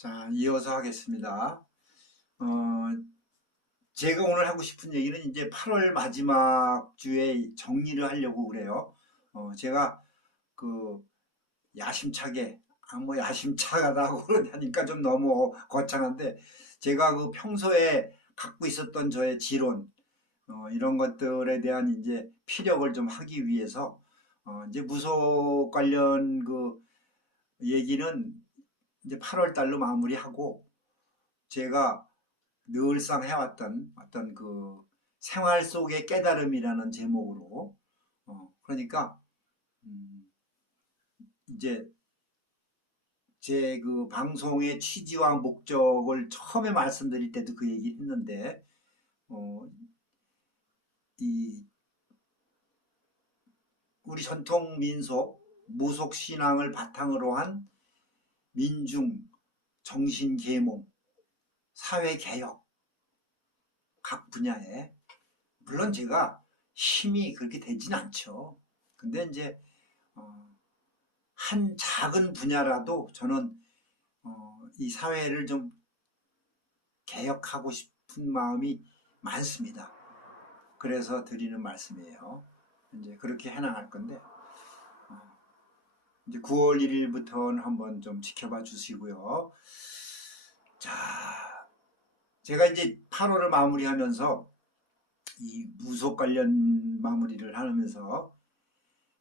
자, 이어서 하겠습니다. 어, 제가 오늘 하고 싶은 얘기는 이제 8월 마지막 주에 정리를 하려고 그래요. 제가 그 야심차게, 뭐 야심차다고 하니까 좀 너무 거창한데, 제가 그 평소에 갖고 있었던 저의 지론, 이런 것들에 대한 이제 피력을 좀 하기 위해서, 이제 무속 관련 그 얘기는 이제 8월 달로 마무리하고, 제가 늘상 해왔던 어떤 그 생활 속의 깨달음이라는 제목으로 그러니까 음, 이제 제 그 방송의 취지와 목적을 처음에 말씀드릴 때도 그 얘기 했는데 어, 이 우리 전통 민속 무속 신앙을 바탕으로 한 민중 정신 계몽 사회 개혁 각 분야에 물론 제가 힘이 그렇게 되진 않죠. 근데 이제 어, 한 작은 분야라도 저는 이 사회를 좀 개혁하고 싶은 마음이 많습니다. 그래서 드리는 말씀이에요. 이제 그렇게 해나갈 건데 이제 9월 1일부터는 한번 좀 지켜봐 주시고요. 자, 제가 이제 8월을 마무리하면서 이 무속 관련 마무리를 하면서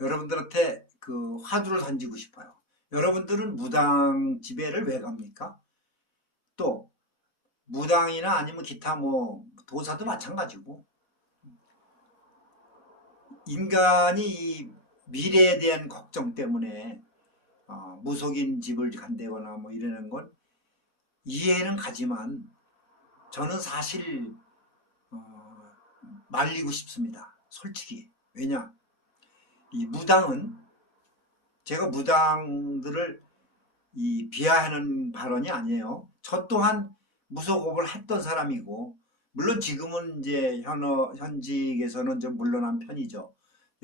여러분들한테 그 화두를 던지고 싶어요. 여러분들은 무당 집회를 왜 갑니까? 또 무당이나 아니면 기타 뭐 도사도 마찬가지고 인간이 이 미래에 대한 걱정 때문에 무속인 집을 간다거나 뭐 이러는 건 이해는 가지만 저는 사실 어, 말리고 싶습니다. 솔직히. 왜냐? 이 무당은 제가 무당들을 이 비하하는 발언이 아니에요. 저 또한 무속업을 했던 사람이고 물론 지금은 이제 현직에서는 좀 물러난 편이죠.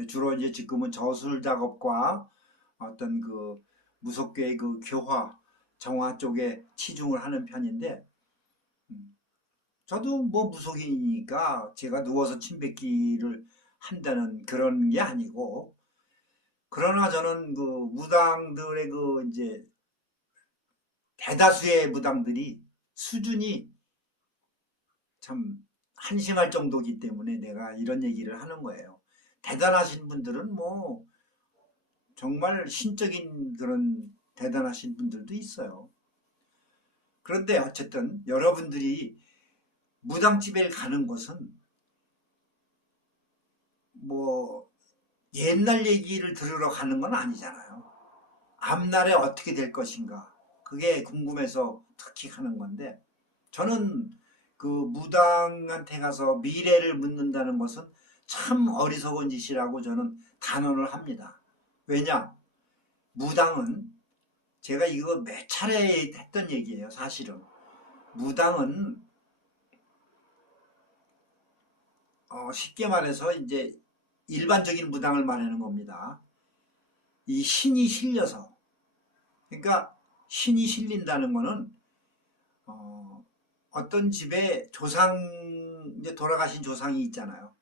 주로 이제 지금은 저술 작업과 어떤 그 무속계의 그 교화, 정화 쪽에 치중을 하는 편인데 음, 저도 뭐 무속이니까 제가 누워서 침 뱉기를 한다는 그런 게 아니고 그러나 저는 그 무당들의 그 이제 대다수의 무당들이 수준이 참 한심할 정도이기 때문에 내가 이런 얘기를 하는 거예요. 대단하신 분들은 뭐 정말 신적인 그런 대단하신 분들도 있어요. 그런데 어쨌든 여러분들이 무당집에 가는 곳은 뭐 옛날 얘기를 들으러 가는 건 아니잖아요. 앞날에 어떻게 될 것인가. 그게 궁금해서 특히 가는 건데 저는 그 무당한테 가서 미래를 묻는다는 것은 참 어리석은 짓이라고 저는 단언을 합니다. 왜냐? 무당은 제가 이거 몇 차례 했던 얘기예요, 사실은. 무당은 쉽게 말해서 이제 일반적인 무당을 말하는 겁니다. 이 신이 실려서 그러니까 신이 실린다는 거는 어떤 집에 조상 이제 돌아가신 조상이 있잖아요.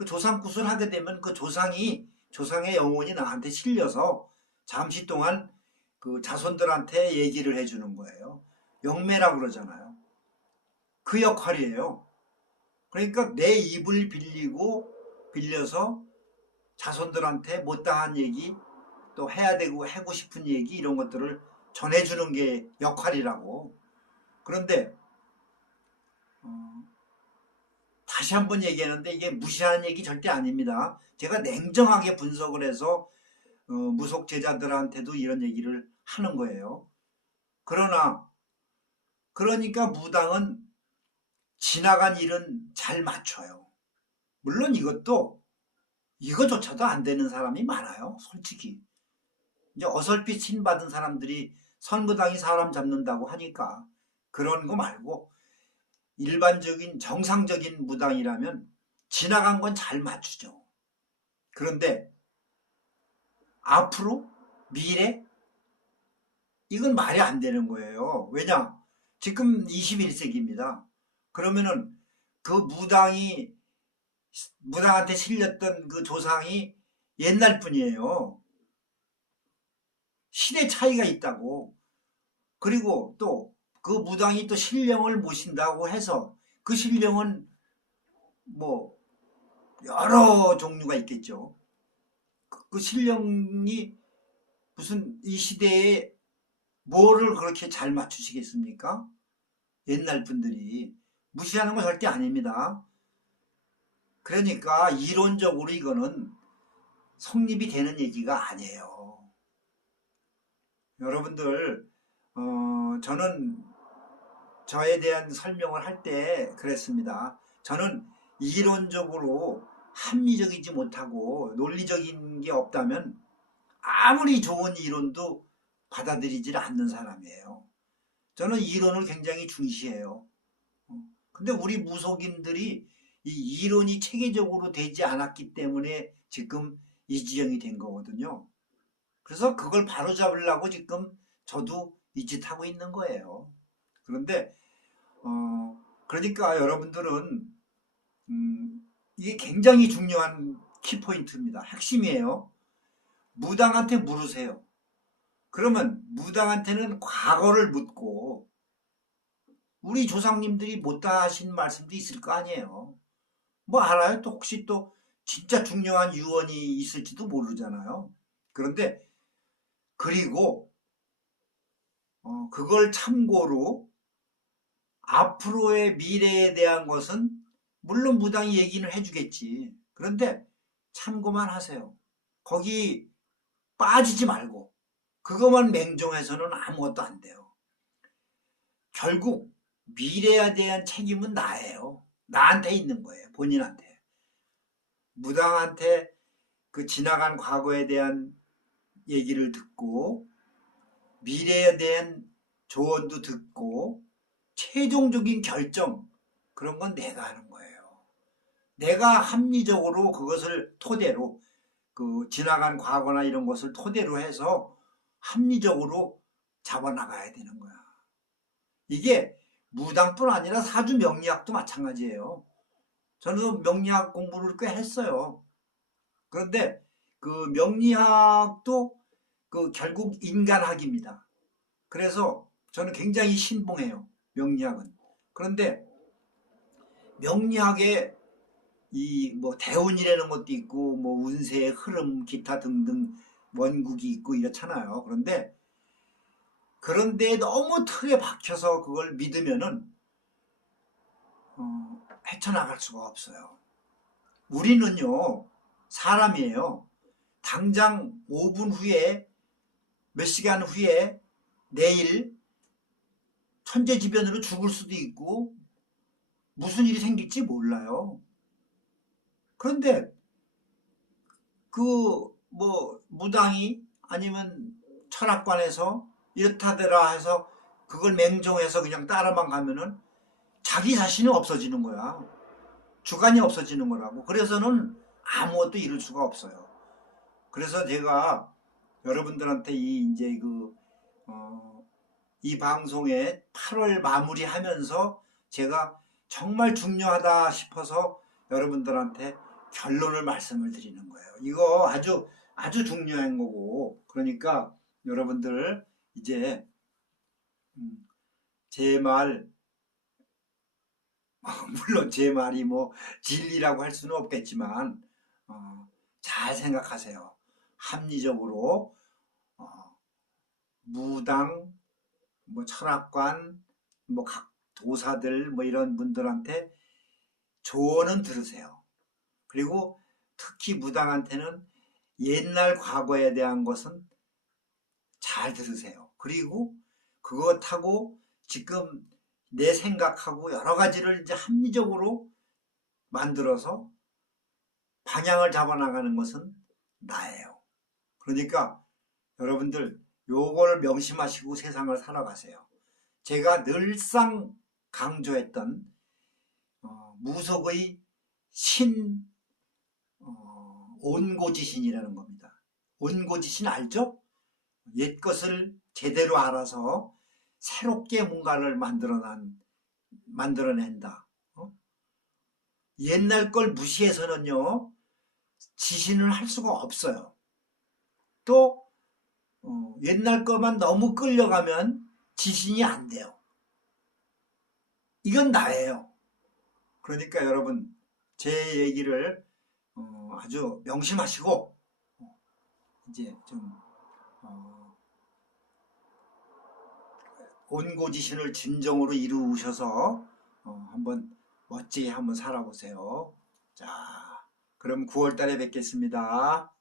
그 조상굿을 하게 되면 그 조상의 영혼이 나한테 실려서 잠시 동안 그 자손들한테 얘기를 해주는 거예요. 영매라고 그러잖아요. 그 역할이에요. 그러니까 내 입을 빌려서 자손들한테 못다한 얘기 또 해야 되고 하고 싶은 얘기 이런 것들을 전해주는 게 역할이라고. 그런데 다시 한번 얘기하는데 이게 무시하는 얘기 절대 아닙니다. 제가 냉정하게 분석을 해서 무속 제자들한테도 이런 얘기를 하는 거예요. 그러나 그러니까 무당은 지나간 일은 잘 맞춰요. 물론 이거조차도 안 되는 사람이 많아요. 솔직히. 이제 어설피 신받은 사람들이 선거당이 사람 잡는다고 하니까 그런 거 말고 일반적인 정상적인 무당이라면 지나간 건 잘 맞추죠. 그런데 앞으로 미래 이건 말이 안 되는 거예요. 왜냐? 지금 21세기입니다. 그러면은 그 무당한테 실렸던 그 조상이 옛날 분이에요. 시대 차이가 있다고. 그리고 또 그 무당이 또 신령을 모신다고 해서 그 신령은 뭐 여러 종류가 있겠죠. 그 신령이 무슨 이 시대에 뭐를 그렇게 잘 맞추시겠습니까? 옛날 분들이 무시하는 건 절대 아닙니다. 그러니까 이론적으로 이거는 성립이 되는 얘기가 아니에요. 여러분들 저는 저에 대한 설명을 할 때 그랬습니다. 저는 이론적으로 합리적이지 못하고 논리적인 게 없다면 아무리 좋은 이론도 받아들이질 않는 사람이에요. 저는 이론을 굉장히 중시해요. 근데 우리 무속인들이 이 이론이 체계적으로 되지 않았기 때문에 지금 이 지경이 된 거거든요. 그래서 그걸 바로잡으려고 지금 저도 이 짓 하고 있는 거예요. 그런데 그러니까 여러분들은 이게 굉장히 중요한 키포인트입니다. 핵심이에요. 무당한테 물으세요. 그러면 무당한테는 과거를 묻고 우리 조상님들이 못다 하신 말씀도 있을 거 아니에요. 뭐 알아요? 또 혹시 또 진짜 중요한 유언이 있을지도 모르잖아요. 그런데 그리고 그걸 참고로 앞으로의 미래에 대한 것은 물론 무당이 얘기는 해주겠지. 그런데 참고만 하세요. 거기 빠지지 말고 그것만 맹종해서는 아무것도 안 돼요. 결국 미래에 대한 책임은 나예요. 나한테 있는 거예요. 본인한테. 무당한테 그 지나간 과거에 대한 얘기를 듣고 미래에 대한 조언도 듣고 최종적인 결정 그런 건 내가 하는 거예요. 내가 합리적으로 그것을 토대로 그 지나간 과거나 이런 것을 토대로 해서 합리적으로 잡아나가야 되는 거야. 이게 무당뿐 아니라 사주 명리학도 마찬가지예요. 저는 명리학 공부를 꽤 했어요. 그런데 그 명리학도 그 결국 인간학입니다. 그래서 저는 굉장히 신봉해요. 명리학은. 그런데 명리학에 이 뭐 대운이라는 것도 있고 뭐 운세의 흐름 기타 등등 원국이 있고 이렇잖아요. 그런데 너무 틀에 박혀서 그걸 믿으면은 헤쳐나갈 수가 없어요. 우리는요 사람이에요. 당장 5분 후에 몇 시간 후에 내일 천재지변으로 죽을 수도 있고 무슨 일이 생길지 몰라요. 그런데 그 뭐 무당이 아니면 철학관에서 이렇다더라 해서 그걸 맹종해서 그냥 따라만 가면은 자기 자신이 없어지는 거야. 주관이 없어지는 거라고. 그래서는 아무것도 이룰 수가 없어요. 그래서 제가 여러분들한테 이 방송에 8월 마무리하면서 제가 정말 중요하다 싶어서 여러분들한테 결론을 말씀을 드리는 거예요. 이거 아주 중요한 거고, 그러니까 여러분들 이제 제 말, 물론 제 말이 뭐 진리라고 할 수는 없겠지만 잘 생각하세요. 합리적으로 무당, 뭐 철학관, 뭐 각 도사들 뭐 이런 분들한테 조언은 들으세요. 그리고 특히 무당한테는 옛날 과거에 대한 것은 잘 들으세요. 그리고 그것하고 지금 내 생각하고 여러 가지를 이제 합리적으로 만들어서 방향을 잡아나가는 것은 나예요. 그러니까 여러분들 요걸 명심하시고 세상을 살아가세요. 제가 늘상 강조했던 무속의 신 온고지신이라는 겁니다. 온고지신 알죠? 옛 것을 제대로 알아서 새롭게 뭔가를 만들어낸다. 옛날 걸 무시해서는요, 지신을 할 수가 없어요. 또 옛날 것만 너무 끌려가면 지신이 안 돼요. 이건 나예요. 그러니까 여러분, 제 얘기를 아주 명심하시고 이제 좀 온고지신을 진정으로 이루셔서 한번 멋지게 한번 살아보세요. 자, 그럼 9월 달에 뵙겠습니다.